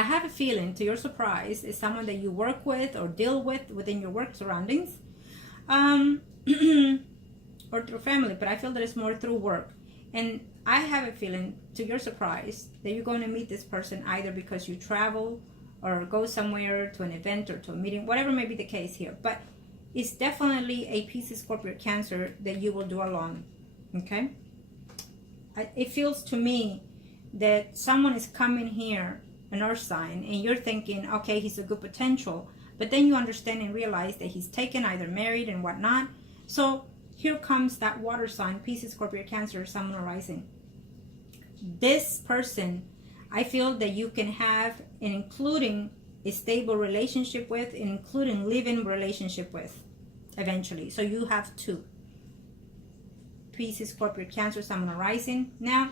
I have a feeling, to your surprise, is someone that you work with or deal with within your work surroundings, or through family, but I feel that it's more through work. And I have a feeling, to your surprise, that you're going to meet this person either because you travel or go somewhere to an event or to a meeting, whatever may be the case here. But it's definitely a Pisces, Scorpio, Cancer that you will do alone, okay? It feels to me that someone is coming here, an earth sign, and you're thinking, okay, he's a good potential, but then you understand and realize that he's taken, either married and whatnot. So here comes that water sign, Pisces, Scorpio, Cancer, Sun, Moon, Rising. This person, I feel that you can have, and including a stable relationship with, including living relationship with, eventually. So you have two. Pisces, Scorpio, Cancer, Sun, Moon, Rising. Now,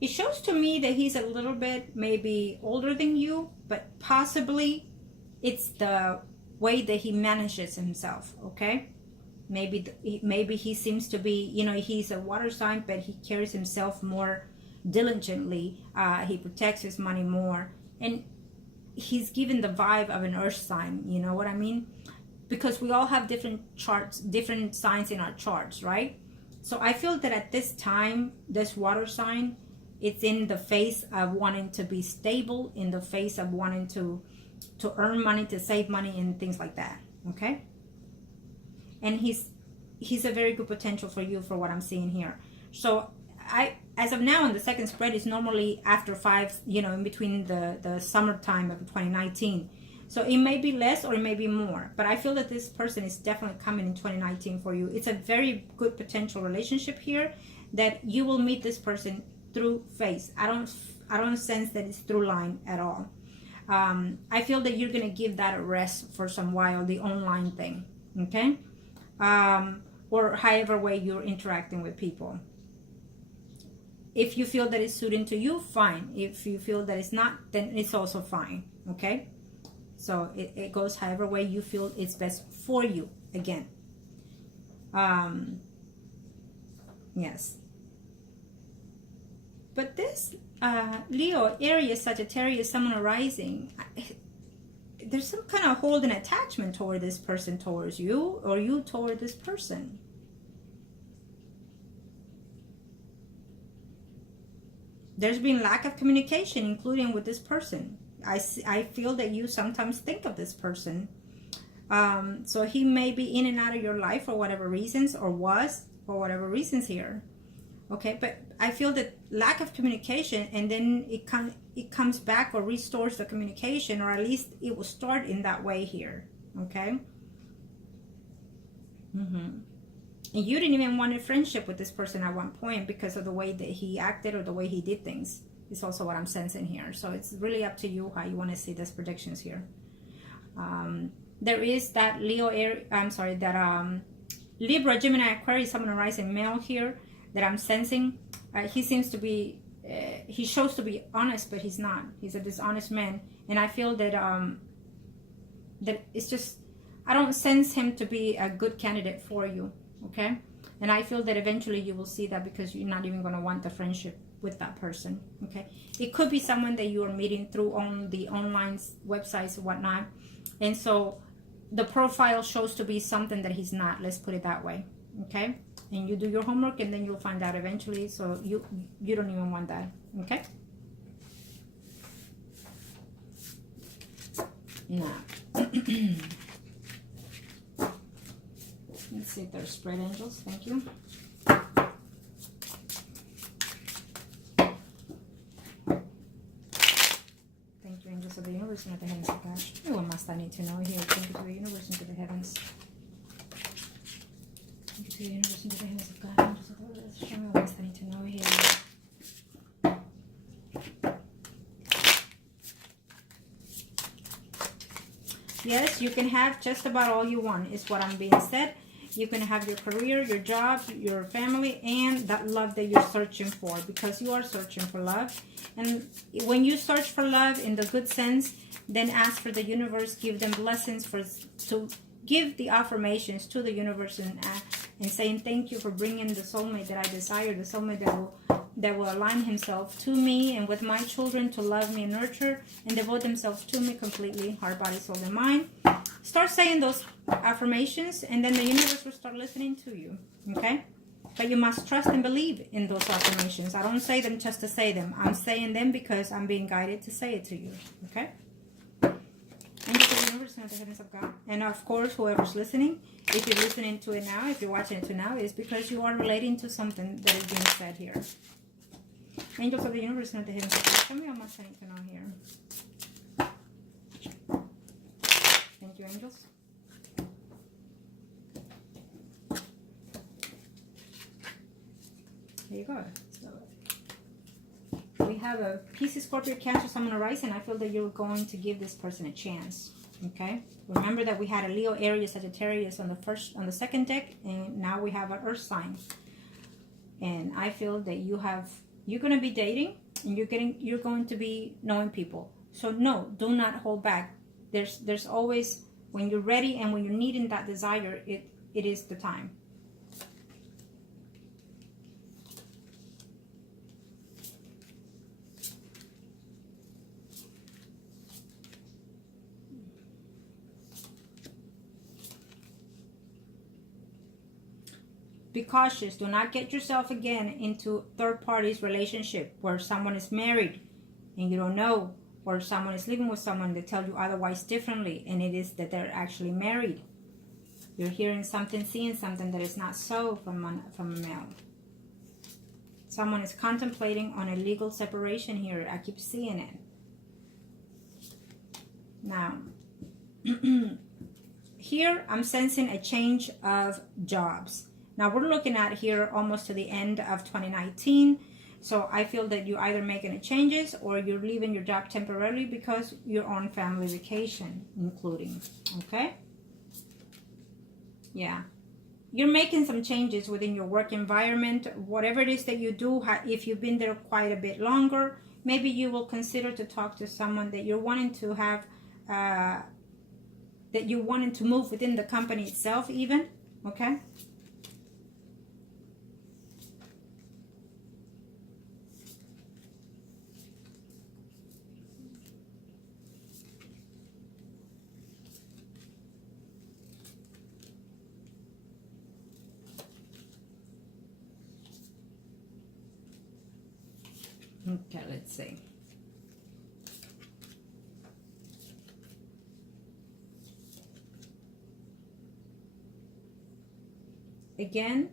it shows to me that he's a little bit maybe older than you, but possibly it's the way that he manages himself, okay? Maybe he seems to be, you know, he's a water sign, but he carries himself more diligently. He protects his money more, and he's given the vibe of an earth sign, you know what I mean? Because we all have different charts, different signs in our charts, right? So I feel that at this time, this water sign, it's in the face of wanting to be stable, in the face of wanting to earn money, to save money, and things like that, okay? And he's a very good potential for you, for what I'm seeing here. So as of now, in the second spread is normally after 5, you know, in between the summertime of 2019. So it may be less or it may be more, but I feel that this person is definitely coming in 2019 for you. It's a very good potential relationship here, that you will meet this person through face. I don't sense that it's through line at all. I feel that you're going to give that a rest for some while, the online thing, okay? Or however way you're interacting with people. If you feel that it's suiting to you, fine. If you feel that it's not, then it's also fine, okay? So it goes however way you feel it's best for you, again. Yes. But this Leo, Aries, Sagittarius, Sun, Moon, Rising, there's some kind of holding attachment toward this person towards you, or you toward this person. There's been lack of communication, including with this person. I feel that you sometimes think of this person. So he may be in and out of your life for whatever reasons, or was for whatever reasons here. Okay, but I feel that lack of communication, and then it comes back or restores the communication, or at least it will start in that way here. Okay. And you didn't even want a friendship with this person at one point because of the way that he acted or the way he did things. It's also what I'm sensing here. So it's really up to you how you want to see these predictions here. There is that Libra, Gemini, Aquarius, Sun, Moon, Rising male here that I'm sensing. He seems to be, he shows to be honest, but he's not. He's a dishonest man. And I feel that, that it's just, I don't sense him to be a good candidate for you. Okay? And I feel that eventually you will see that, because you're not even going to want the friendship with that person. Okay? It could be someone that you are meeting through on the online websites and whatnot. And so the profile shows to be something that he's not. Let's put it that way. Okay? And you do your homework, and then you'll find out eventually. So you don't even want that. Okay? Now, let's see if there's spread angels. Thank you. Thank you, angels of the universe and of the heavens of God. What must I need to know here? Thank you to the universe and to the heavens. Thank you to the universe and to the heavens of God. Angels of the universe, show me what must I need to know here. Yes, you can have just about all you want, is what I'm being said. You can have your career, your job, your family, and that love that you're searching for, because you are searching for love. And when you search for love in the good sense, then ask for the universe, give them blessings, to give the affirmations to the universe, and saying thank you for bringing the soulmate that I desire, the soulmate that will that will align himself to me and with my children to love me and nurture and devote themselves to me completely, heart, body, soul, and mind. Start saying those affirmations, and then the universe will start listening to you, okay? But you must trust and believe in those affirmations. I don't say them just to say them. I'm saying them because I'm being guided to say it to you, okay? Angels of the universe and the heavens of God. And of course, whoever's listening, if you're listening to it now, if you're watching it to now, it's because you are relating to something that is being said here. Angels of the universe and the heavens of God. Tell me how much I need to know here. Thank you, angels. There you go. So we have a Pisces, Scorpio, Cancer, Sun, and Rising. I feel that you're going to give this person a chance. Okay. Remember that we had a Leo, Aries, Sagittarius on the second deck, and now we have an Earth sign. And I feel that you're going to be dating, and you're going to be knowing people. So no, do not hold back. There's always, when you're ready and when you're needing that desire, it is the time. Be cautious. Do not get yourself again into third parties relationship where someone is married and you don't know, or someone is living with someone that tell you otherwise differently, and it is that they're actually married. You're hearing something, seeing something that is not so from a male. Someone is contemplating on a legal separation here. I keep seeing it. Now, here I'm sensing a change of jobs. Now we're looking at here almost to the end of 2019. So I feel that you're either making changes or you're leaving your job temporarily because you're on family vacation, including, okay? Yeah. You're making some changes within your work environment. Whatever it is that you do, if you've been there quite a bit longer, maybe you will consider to talk to someone that you're wanting to have, that you're wanting to move within the company itself even, okay? Okay, let's see. Again,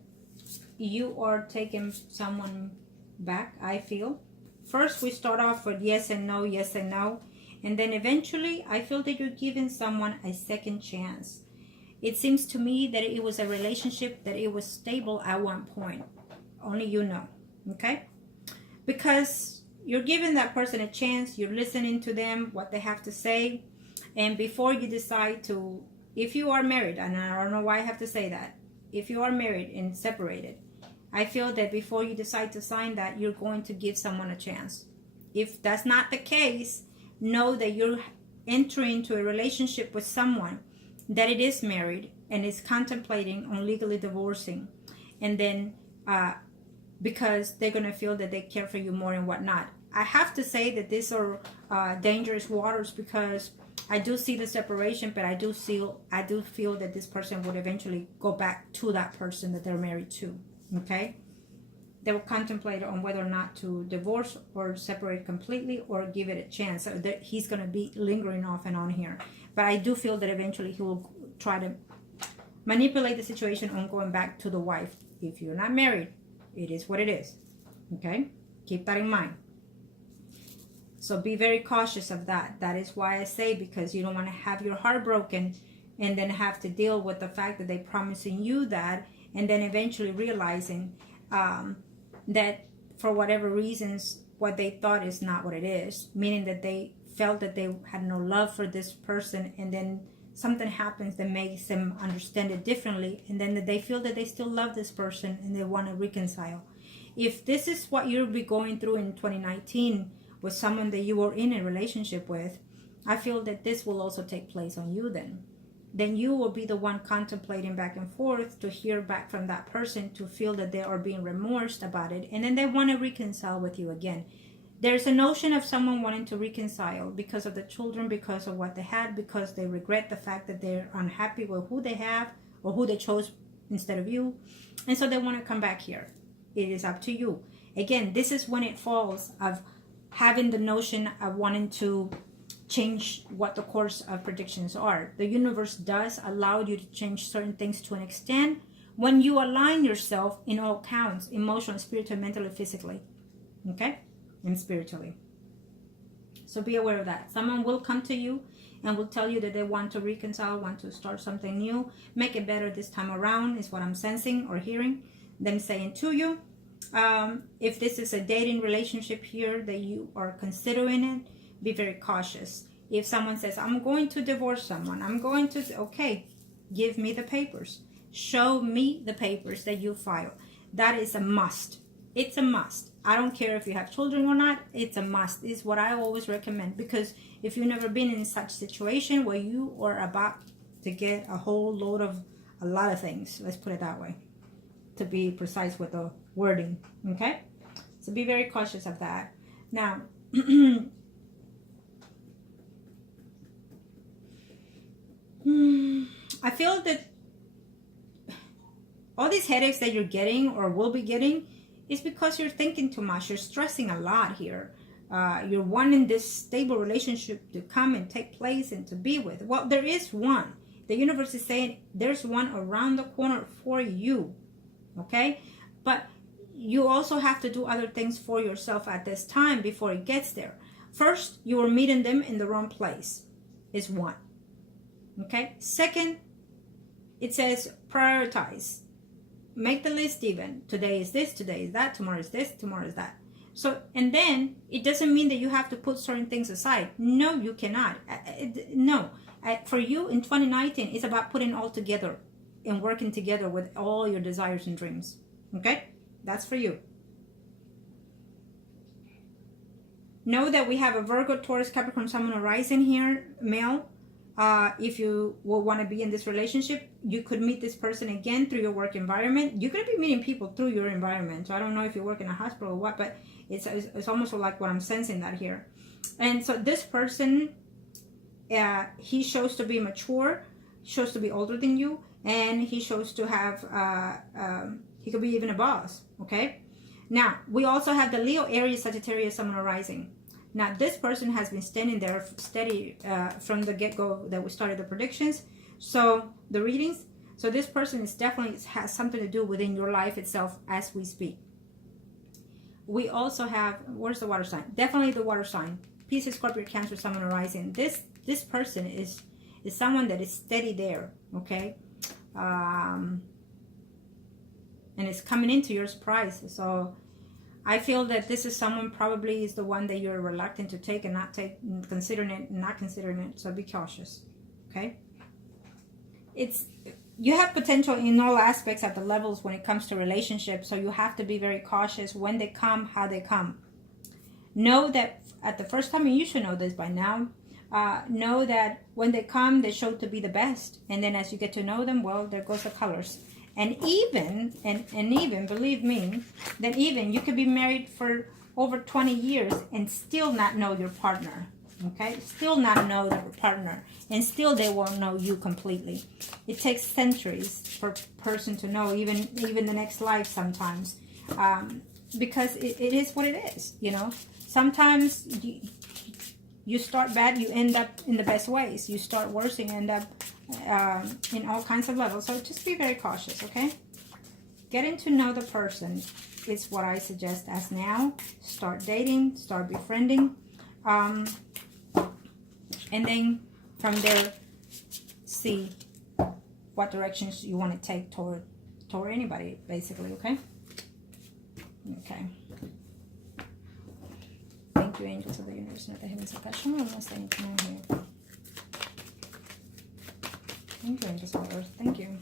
you are taking someone back, I feel. First, we start off with yes and no, and then eventually, I feel that you're giving someone a second chance. It seems to me that it was a relationship that it was stable at one point. Only you know, okay? Because you're giving that person a chance, you're listening to them, what they have to say, and before you decide to, if you are married, and I don't know why I have to say that, if you are married and separated, I feel that before you decide to sign that, you're going to give someone a chance. If that's not the case, know that you're entering into a relationship with someone that it is married and is contemplating on legally divorcing, and then because they're going to feel that they care for you more and whatnot. I have to say that these are dangerous waters because I do see the separation, but I do feel that this person would eventually go back to that person that they're married to, okay? They will contemplate on whether or not to divorce or separate completely or give it a chance. So that he's going to be lingering off and on here. But I do feel that eventually he will try to manipulate the situation on going back to the wife. If you're not married, it is what it is, okay? Keep that in mind. So be very cautious of that. That is why I say, because you don't want to have your heart broken and then have to deal with the fact that they're promising you that, and then eventually realizing that for whatever reasons, what they thought is not what it is, meaning that they felt that they had no love for this person, and then something happens that makes them understand it differently, and then they feel that they still love this person and they want to reconcile. If this is what you'll be going through in 2019 with someone that you were in a relationship with, I feel that this will also take place on you then. then you will be the one contemplating back and forth to hear back from that person, to feel that they are being remorsed about it, and then they want to reconcile with you again. There's a notion of someone wanting to reconcile because of the children, because of what they had, because they regret the fact that they're unhappy with who they have or who they chose instead of you, and so they want to come back here. It is up to you. Again, this is when it falls of having the notion of wanting to change what the course of predictions are. The universe does allow you to change certain things to an extent when you align yourself in all counts, emotionally, spiritually, mentally, physically, okay, and spiritually. So be aware of that. Someone will come to you and will tell you that they want to reconcile, want to start something new, make it better this time around, is what I'm sensing or hearing them saying to you. If this is a dating relationship here that you are considering it, be very cautious. If someone says, I'm going to divorce someone, I'm going to, okay, give me the papers. Show me the papers that you filed. That is a must. It's a must. I don't care if you have children or not. It's a must. It's what I always recommend, because if you've never been in such situation where you are about to get a whole load of a lot of things, let's put it that way, to be precise with the wording, okay? So be very cautious of that. Now, I feel that all these headaches that you're getting or will be getting is because you're thinking too much. You're stressing a lot here. You're wanting this stable relationship to come and take place and to be with. Well, there is one. The universe is saying there's one around the corner for you, okay? But you also have to do other things for yourself at this time before it gets there. First, you are meeting them in the wrong place, is one. Okay? Second, it says prioritize. Make the list even. Today is this, today is that, tomorrow is this, tomorrow is that. So, and then it doesn't mean that you have to put certain things aside. No, you cannot. No. For you in 2019, it's about putting all together and working together with all your desires and dreams. Okay? That's for you. Know that we have a Virgo, Taurus, Capricorn, Sun, Moon, Rising here, male. If you will want to be in this relationship, you could meet this person again through your work environment. You're going to be meeting people through your environment. So I don't know if you work in a hospital or what, but it's almost like what I'm sensing that here. And so this person, he shows to be mature, shows to be older than you, and he shows to have, he could be even a boss, okay? Now, we also have the Leo, Aries, Sagittarius, Sun, Moon, Rising. Now, this person has been standing there steady from the get-go that we started the predictions. So, the readings. So, this person is definitely has something to do within your life itself as we speak. We also have, where's the water sign? Definitely the water sign. Pisces, Scorpio, Cancer, Sun, Moon, Rising. This person is someone that is steady there, okay? And it's coming into your surprise. So, I feel that this is someone probably is the one that you're reluctant to take and not take, considering it, not considering it. So be cautious, okay? You have potential in all aspects at the levels when it comes to relationships. So you have to be very cautious when they come, how they come. Know that at the first time, and you should know this by now, know that when they come, they show to be the best. And then as you get to know them, well, there goes the colors. And even, believe me, then even you could be married for over 20 years and still not know your partner, okay? Still not know your partner, and still they won't know you completely. It takes centuries for a person to know, even the next life sometimes, because it is what it is, you know? Sometimes you start bad, you end up in the best ways. You start worse, you end up in all kinds of levels. So just be very cautious, okay? Getting to know the person is what I suggest as now. Start dating, start befriending, and then from there see what directions you want to take toward anybody, basically, okay? Okay. Thank you, angels of the universe and of the heavens of God. Show me what's anything out here. Thank you, angels of the earth. Thank you.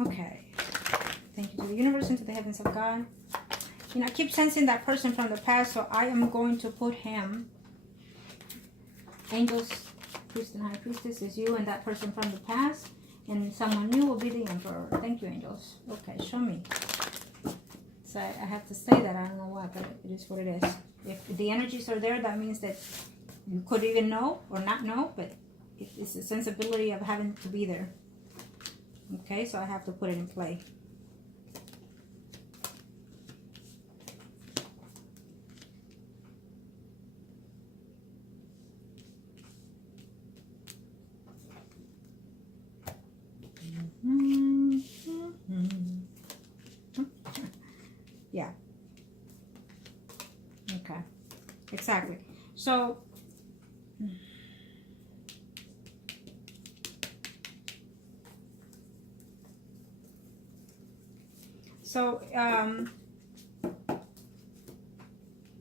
Okay. Thank you, into the universe, into the heavens of God. You know, I keep sensing that person from the past, so I am going to put him. Angels, priest and high priestess is you and that person from the past. And someone new will be the emperor. Thank you, angels. Okay, show me. So I have to say that. I don't know why, but it is what it is. If the energies are there, that means that you could even know or not know, but it's a sensibility of having to be there. Okay, so I have to put it in play. Yeah. Okay. Exactly. So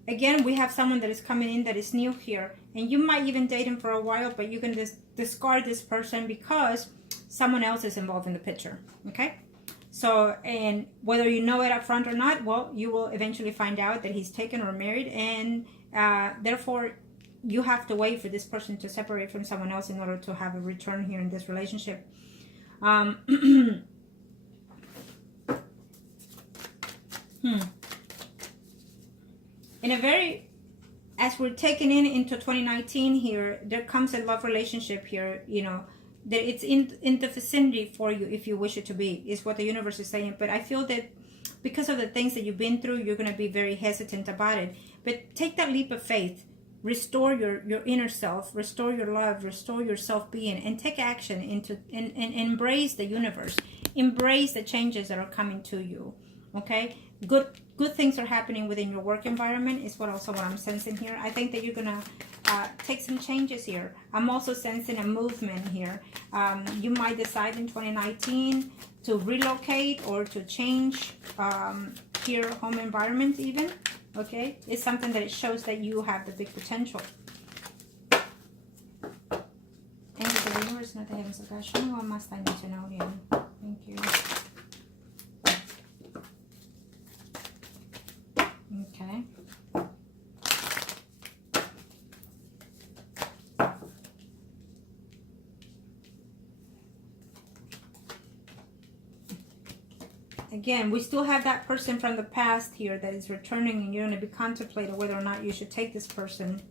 again, we have someone that is coming in that is new here, and you might even date him for a while, but you can just discard this person because someone else is involved in the picture. Okay. So, and whether you know it up front or not, well, you will eventually find out that he's taken or married, and therefore you have to wait for this person to separate from someone else in order to have a return here in this relationship. In a very, as we're taking into 2019 here, there comes a love relationship here, you know, that it's in the vicinity for you if you wish it to be, is what the universe is saying. But I feel that because of the things that you've been through, you're going to be very hesitant about it. But take that leap of faith, restore your inner self, restore your love, restore your self-being, and take action into and embrace the universe, embrace the changes that are coming to you. Okay, good things are happening within your work environment is what I'm sensing here. I think that you're gonna take some changes here. I'm also sensing a movement here. You might decide in 2019 to relocate or to change your home environment even. Okay, it's something that it shows that you have the big potential. And the universe, not the heavens of God, show me what must I need to know here. Thank you. Okay. Again, we still have that person from the past here that is returning, and you're going to be contemplating whether or not you should take this person.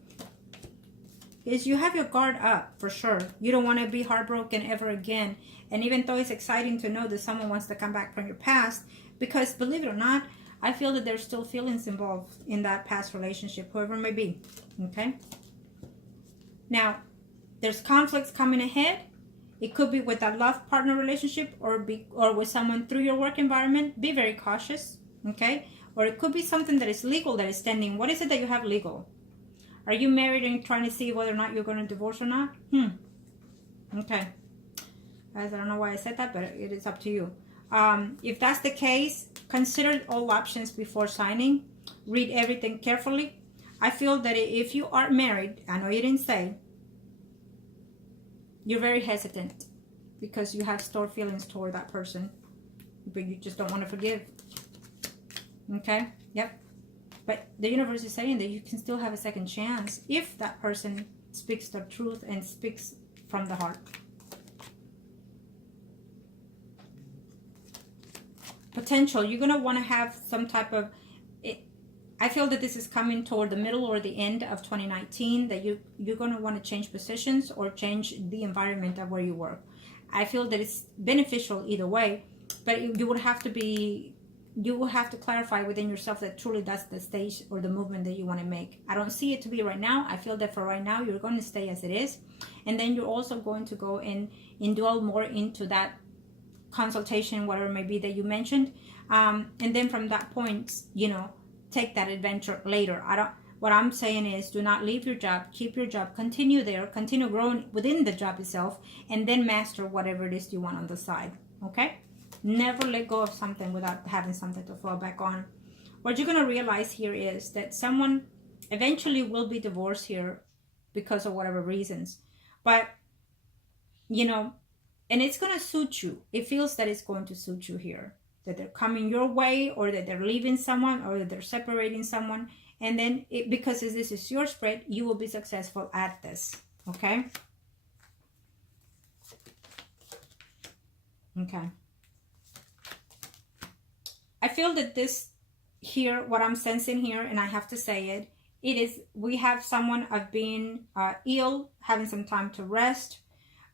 Is you have your guard up for sure. You don't want to be heartbroken ever again. And even though it's exciting to know that someone wants to come back from your past, because believe it or not, I feel that there's still feelings involved in that past relationship, whoever it may be. Okay? Now, there's conflicts coming ahead. It could be with a love partner relationship or with someone through your work environment. Be very cautious. Okay? Or it could be something that is legal that is standing. What is it that you have legal? Are you married and trying to see whether or not you're going to divorce or not? Okay. Guys, I don't know why I said that, but it is up to you. If that's the case, consider all options before signing. Read everything carefully. I feel that if you are married, I know you didn't say, you're very hesitant because you have stored feelings toward that person, but you just don't want to forgive. Okay? Yep. But the universe is saying that you can still have a second chance if that person speaks the truth and speaks from the heart. Potential. You're going to want to have some type of... I feel that this is coming toward the middle or the end of 2019, that you're going to want to change positions or change the environment of where you work. I feel that it's beneficial either way, but you would have to clarify within yourself that truly that's the stage or the movement that you want to make. I don't see it to be right now. I feel that for right now, you're going to stay as it is. And then you're also going to go and dwell more into that consultation, whatever it may be that you mentioned. And then from that point, take that adventure later. What I'm saying is, do not leave your job, keep your job, continue there, continue growing within the job itself, and then master whatever it is you want on the side. Okay? Never let go of something without having something to fall back on. What you're going to realize here is that someone eventually will be divorced here because of whatever reasons. But, and it's going to suit you. It feels that it's going to suit you here. that they're coming your way, or that they're leaving someone, or that they're separating someone. And then because this is your spread, you will be successful at this. Okay. Okay. I feel that this here, what I'm sensing here, and I have to say it, we have someone of being ill, having some time to rest.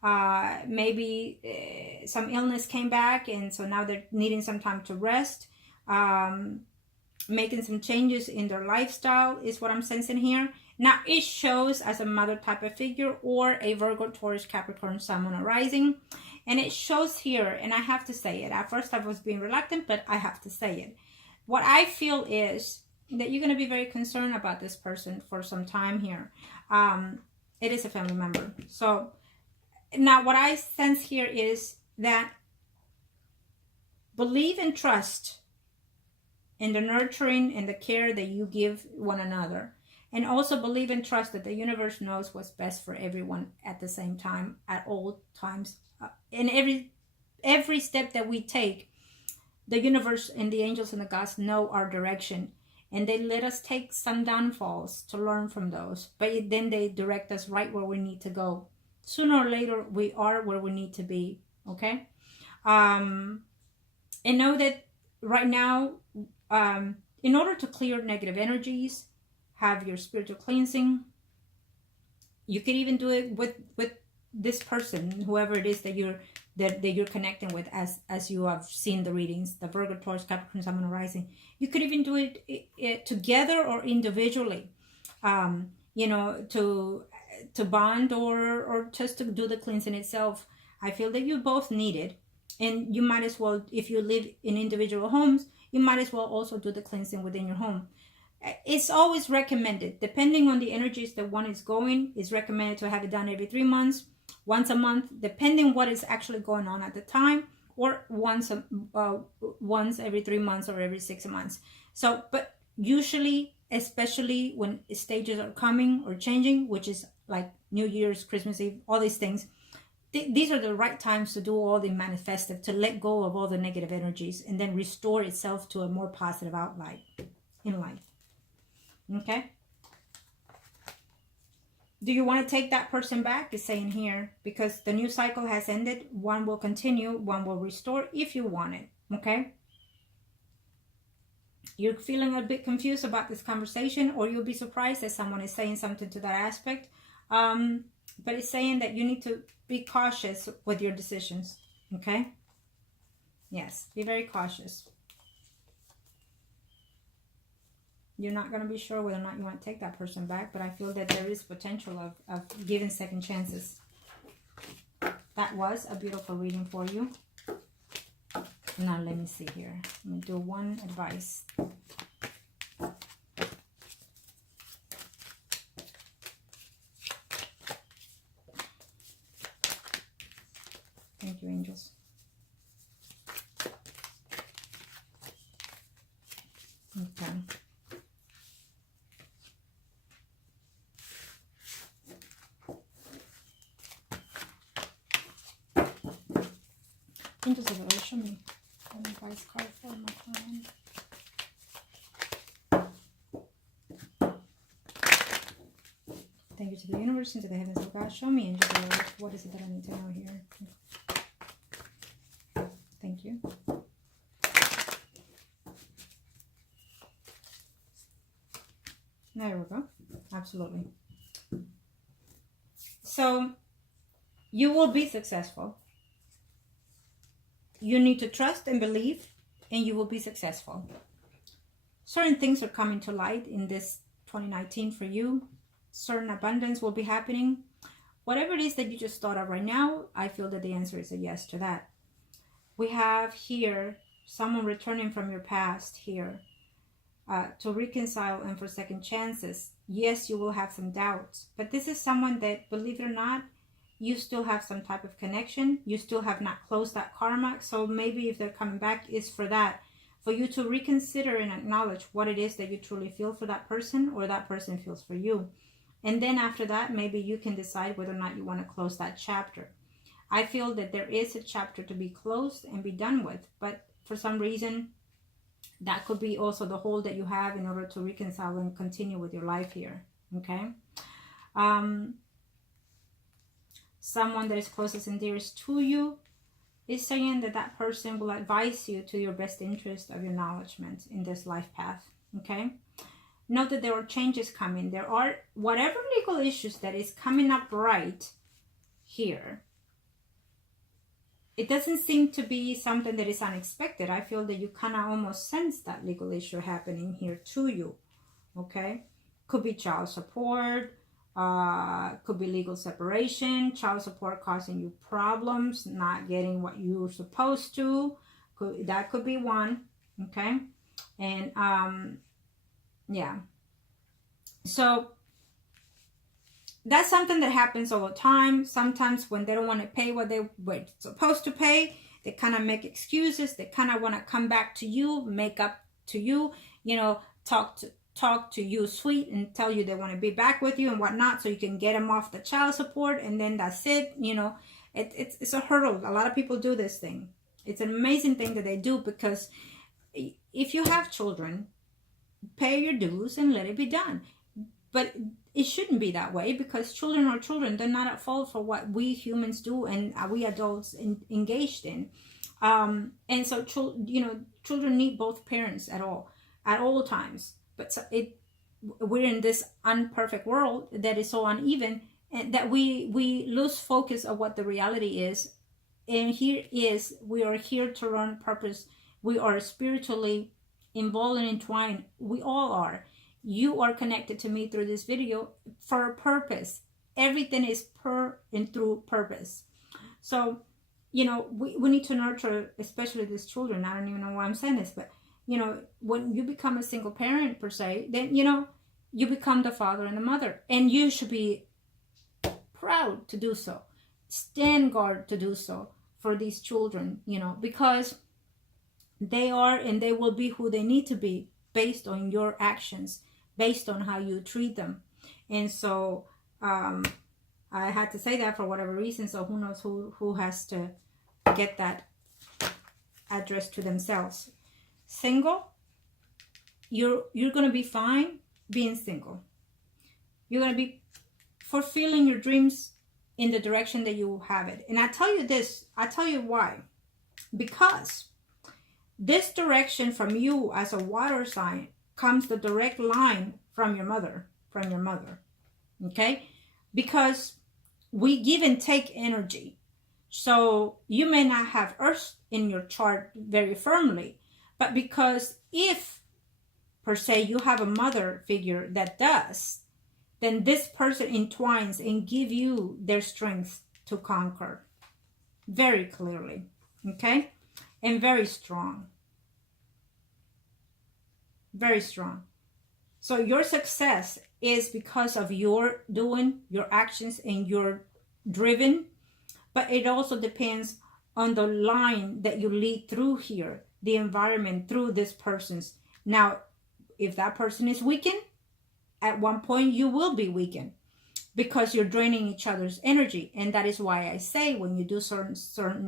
Maybe some illness came back, and so now they're needing some time to rest. Making some changes in their lifestyle is what I'm sensing here. Now it shows as a mother type of figure, or a Virgo, Taurus, Capricorn, Sun, Moon, or Rising. And it shows here, and I have to say it. At first I was being reluctant, but I have to say it. What I feel is that you're going to be very concerned about this person for some time here. It is a family member. So now what I sense here is that believe and trust in the nurturing and the care that you give one another. And also believe and trust that the universe knows what's best for everyone at the same time, at all times. In every step that we take, the universe and the angels and the gods know our direction. And they let us take some downfalls to learn from those. But then they direct us right where we need to go. Sooner or later, we are where we need to be. Okay? And know that right now, in order to clear negative energies, have your spiritual cleansing, you could even do it with this person, whoever it is that you're connecting with, as you have seen the readings, the Virgo, Taurus, Capricorn, Sun, Moon, Rising. You could even do it together or individually, to bond or just to do the cleansing itself. I feel that you both need it, and you might as well, if you live in individual homes, you might as well also do the cleansing within your home. It's always recommended, depending on the energies that one is going, it's recommended to have it done every 3 months, once a month, depending what is actually going on at the time, or once every 3 months or every 6 months. So, but usually, especially when stages are coming or changing, which is like New Year's, Christmas Eve, all these things, these are the right times to do all the manifestive, to let go of all the negative energies and then restore itself to a more positive outline in life. Okay? Do you want to take that person back? It's saying here, because the new cycle has ended. One will continue, one will restore if you want it. Okay? You're feeling a bit confused about this conversation, or you'll be surprised that someone is saying something to that aspect. But it's saying that you need to be cautious with your decisions. Okay? Yes, be very cautious. You're not going to be sure whether or not you want to take that person back, but I feel that there is potential of giving second chances. That was a beautiful reading for you. Now let me see here. I'm going to do one advice. Thank you, angels. Okay. Angels of the show me an advice card for my client. Thank you to the universe and to the heavens of God. Show me, angels of the Lord, what is it that I need to know here? Thank you. There we go. Absolutely. So, you will be successful. You need to trust and believe, and you will be successful. Certain things are coming to light in this 2019 for you. Certain abundance will be happening. Whatever it is that you just thought of right now, I feel that the answer is a yes to that. We have here someone returning from your past here to reconcile and for second chances. Yes, you will have some doubts, but this is someone that, believe it or not, you still have some type of connection. You still have not closed that karma. So maybe if they're coming back, it's for that. For you to reconsider and acknowledge what it is that you truly feel for that person, or that person feels for you. And then after that, maybe you can decide whether or not you want to close that chapter. I feel that there is a chapter to be closed and be done with. But for some reason. That could be also the hold that you have in order to reconcile and continue with your life here. Okay. Someone that is closest and dearest to you is saying that that person will advise you to your best interest of your acknowledgement in this life path. Okay. Note that there are changes coming. There are whatever legal issues that is coming up right here. It doesn't seem to be something that is unexpected. I feel that you kind of almost sense that legal issue happening here to you. Okay. Could be child support. Could be legal separation. Child support causing you problems. Not getting what you're supposed to. That could be one. Okay. And yeah. So that's something that happens all the time. Sometimes when they don't want to pay what they were supposed to pay, they kind of make excuses. They kind of want to come back to you, make up to you, you know, talk to you sweet and tell you they want to be back with you and whatnot, so you can get them off the child support, and then that's it. You know, it's a hurdle. A lot of people do this thing. It's an amazing thing that they do, because if you have children, pay your dues and let it be done. But it shouldn't be that way, because children are children. They're not at fault for what we humans do and we adults engaged in. And so, you know, children need both parents at all times. But we're in this unperfect world that is so uneven, and that we lose focus of what the reality is. And we are here to learn purpose. We are spiritually involved and entwined. We all are. You are connected to me through this video for a purpose. Everything is per and through purpose. So, you know, we need to nurture, especially these children. I don't even know why I'm saying this, but, you know, when you become a single parent, per se, then, you know, you become the father and the mother. And you should be proud to do so. Stand guard to do so for these children, you know, because they are and they will be who they need to be based on your actions, based on how you treat them. And so I had to say that for whatever reason. So who knows who has to get that addressed to themselves. Single, you're going to be fine being single. You're going to be fulfilling your dreams in the direction that you have it. And I tell you this, I tell you why. Because this direction from you as a water sign comes the direct line from your mother, okay? Because we give and take energy. So you may not have Earth in your chart very firmly, but because if, per se, you have a mother figure that does, then this person entwines and give you their strength to conquer very clearly, okay? And very strong. Very strong. So your success is because of your doing, your actions, and your driven. But it also depends on the line that you lead through here, the environment through this person's. Now, if that person is weakened, at one point you will be weakened, because you're draining each other's energy. And that is why I say when you do certain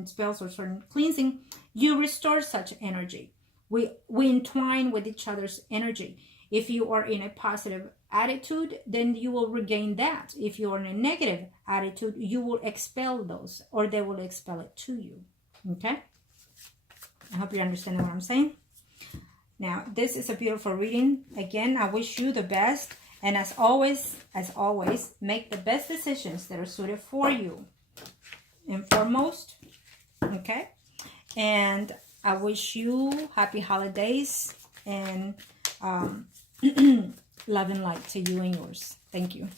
spells or certain cleansing, you restore such energy. We entwine with each other's energy. If you are in a positive attitude, then you will regain that. If you are in a negative attitude, you will expel those, or they will expel it to you. Okay? I hope you understand what I'm saying. Now, this is a beautiful reading. Again, I wish you the best. And as always, make the best decisions that are suited for you. And foremost, okay? And I wish you happy holidays and love and light to you and yours. Thank you.